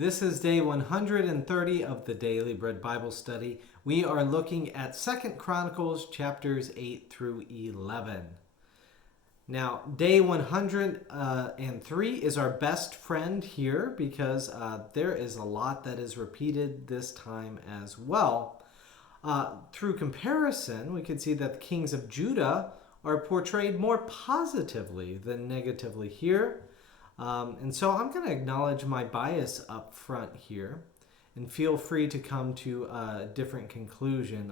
This is day 130 of the Daily Bread Bible Study. We are looking at 2 Chronicles chapters 8 through 11. Now, day 103 is our best friend here because there is a lot that is repeated this time as well. Through comparison, we can see that the kings of Judah are portrayed more positively than negatively here. And so I'm going to acknowledge my bias up front here and feel free to come to a different conclusion.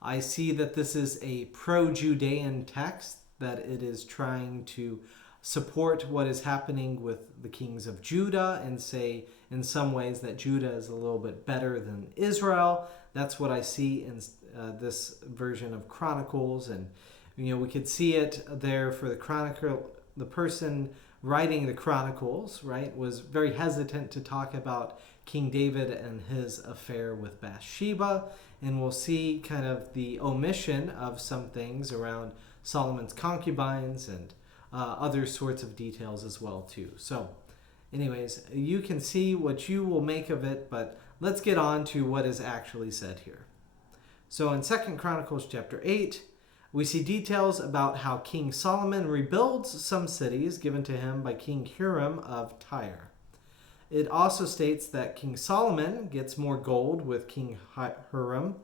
I see that this is a pro-Judean text, that it is trying to support what is happening with the kings of Judah and say in some ways that Judah is a little bit better than Israel. That's what I see in this version of Chronicles. And, we could see it there for the person writing the Chronicles, right, was very hesitant to talk about King David and his affair with Bathsheba. And we'll see kind of the omission of some things around Solomon's concubines and other sorts of details as well, too. So, anyways, you can see what you will make of it, but let's get on to what is actually said here. So in 2 Chronicles chapter 8, we see details about how King Solomon rebuilds some cities given to him by King Hiram of Tyre. It also states that King Solomon gets more gold with King Hiram,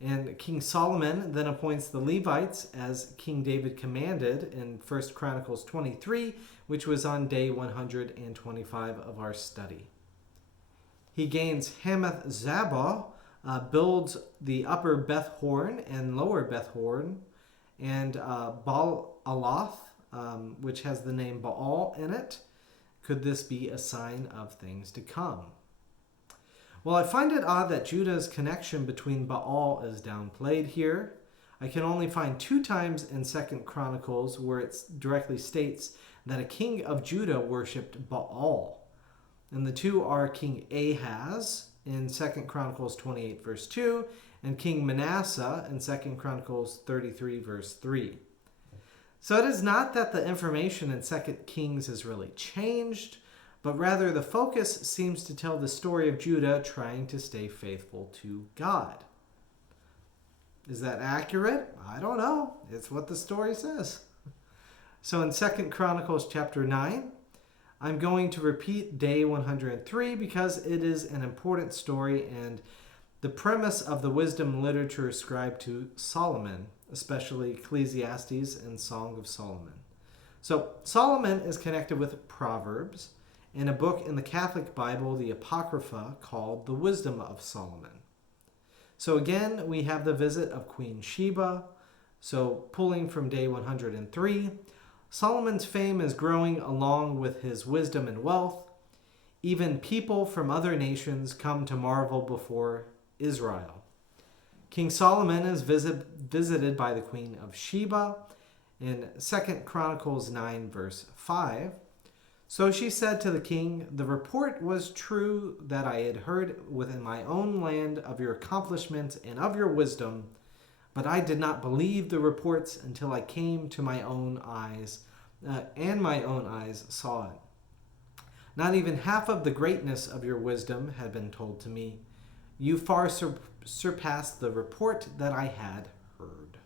and King Solomon then appoints the Levites as King David commanded in 1 Chronicles 23, which was on day 125 of our study. He gains Hamath Zabah, builds the upper Beth Horon and lower Beth Horon, and Baal-Aloth, which has the name Baal in it. Could this be a sign of things to come? Well, I find it odd that Judah's connection between Baal is downplayed here. I can only find 2 times in 2 Chronicles where it directly states that a king of Judah worshipped Baal. And the 2 are King Ahaz in 2 Chronicles 28 verse 2 and King Manasseh in 2 Chronicles 33 verse 3. So it is not that the information in 2 Kings has really changed, but rather the focus seems to tell the story of Judah trying to stay faithful to God. Is that accurate? I don't know. It's what the story says. So in 2 Chronicles chapter 9, I'm going to repeat day 103 because it is an important story and the premise of the wisdom literature ascribed to Solomon, especially Ecclesiastes and Song of Solomon. So Solomon is connected with Proverbs and a book in the Catholic Bible, the Apocrypha, called The Wisdom of Solomon. So again, we have the visit of Queen Sheba. So pulling from day 103, Solomon's fame is growing along with his wisdom and wealth. Even people from other nations come to marvel before Israel. King Solomon is visited by the Queen of Sheba in 2 Chronicles 9 verse 5. So she said to the king, "The report was true that I had heard within my own land of your accomplishments and of your wisdom, but I did not believe the reports until I came to my own eyes, and my own eyes saw it. Not even half of the greatness of your wisdom had been told to me. You far surpassed the report that I had heard."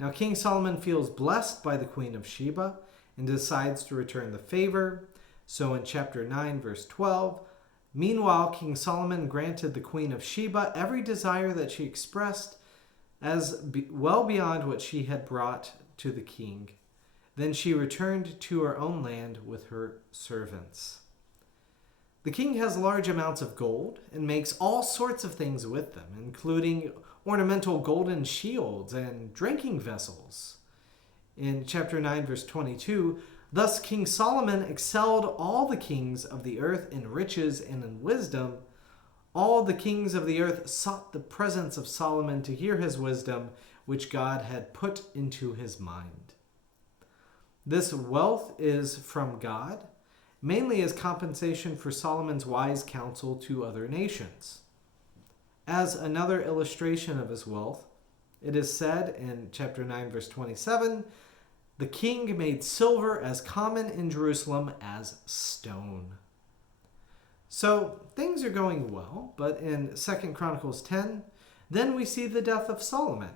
Now King Solomon feels blessed by the Queen of Sheba and decides to return the favor. So in chapter 9, verse 12, meanwhile, King Solomon granted the Queen of Sheba every desire that she expressed, well beyond what she had brought to the king. Then she returned to her own land with her servants. The king has large amounts of gold and makes all sorts of things with them, including ornamental golden shields and drinking vessels. In chapter 9, verse 22, thus King Solomon excelled all the kings of the earth in riches and in wisdom. All the kings of the earth sought the presence of Solomon to hear his wisdom, which God had put into his mind. This wealth is from God, mainly as compensation for Solomon's wise counsel to other nations. As another illustration of his wealth, it is said in chapter 9, verse 27, the king made silver as common in Jerusalem as stone. So things are going well, but in 2 Chronicles 10, then we see the death of Solomon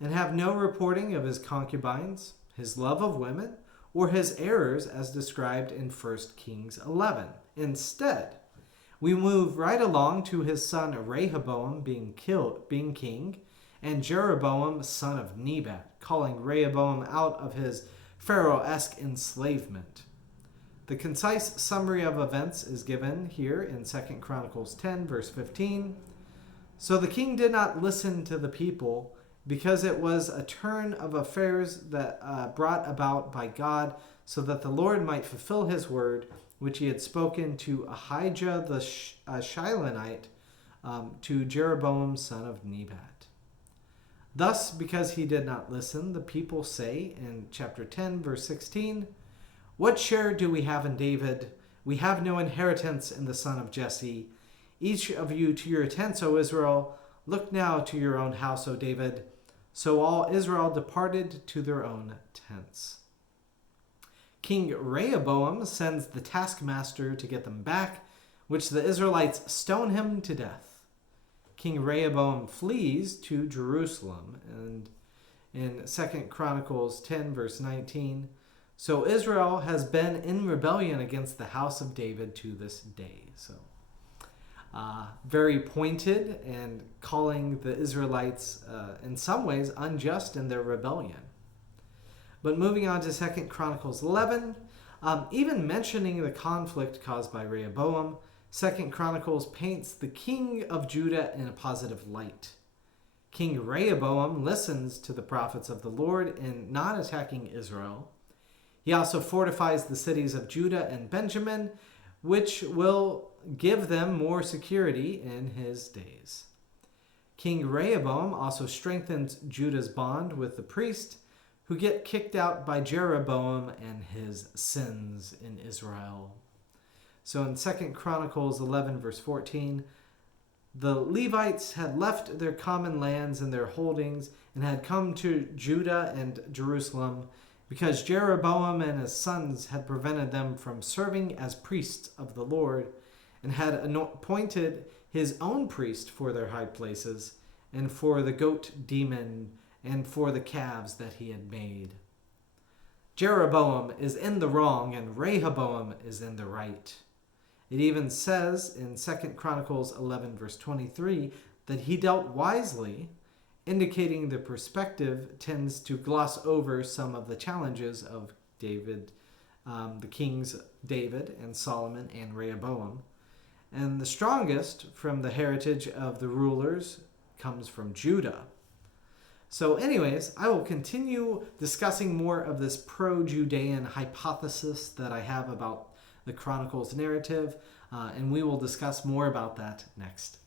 and have no reporting of his concubines, his love of women, or his errors as described in 1 Kings 11. Instead, we move right along to his son Rehoboam being king, and Jeroboam, son of Nebat, calling Rehoboam out of his Pharaoh-esque enslavement. The concise summary of events is given here in 2 Chronicles 10, verse 15. So the king did not listen to the people, because it was a turn of affairs that brought about by God, so that the Lord might fulfill his word, which he had spoken to Ahijah the Shilonite, to Jeroboam son of Nebat. Thus, because he did not listen, the people say in chapter 10, verse 16, "What share do we have in David? We have no inheritance in the son of Jesse. Each of you to your tents, O Israel. Look now to your own house, O David." So all Israel departed to their own tents. King Rehoboam sends the taskmaster to get them back, which the Israelites stone him to death. King Rehoboam flees to Jerusalem, and in 2 Chronicles 10, verse 19, so Israel has been in rebellion against the house of David to this day. So very pointed and calling the Israelites in some ways unjust in their rebellion. But moving on to 2 Chronicles 11, even mentioning the conflict caused by Rehoboam, 2 Chronicles paints the king of Judah in a positive light. King Rehoboam listens to the prophets of the Lord in not attacking Israel. He also fortifies the cities of Judah and Benjamin, which will give them more security in his days. King Rehoboam also strengthens Judah's bond with the priest, who get kicked out by Jeroboam and his sins in Israel. So in 2 Chronicles 11, verse 14, the Levites had left their common lands and their holdings and had come to Judah and Jerusalem, because Jeroboam and his sons had prevented them from serving as priests of the Lord, and had appointed his own priest for their high places, and for the goat demon, and for the calves that he had made. Jeroboam is in the wrong, and Rehoboam is in the right. It even says in 2 Chronicles 11, verse 23, that he dealt wisely, indicating the perspective tends to gloss over some of the challenges of David, the kings David and Solomon and Rehoboam. And the strongest from the heritage of the rulers comes from Judah. So anyways, I will continue discussing more of this pro-Judean hypothesis that I have about the Chronicles narrative, and we will discuss more about that next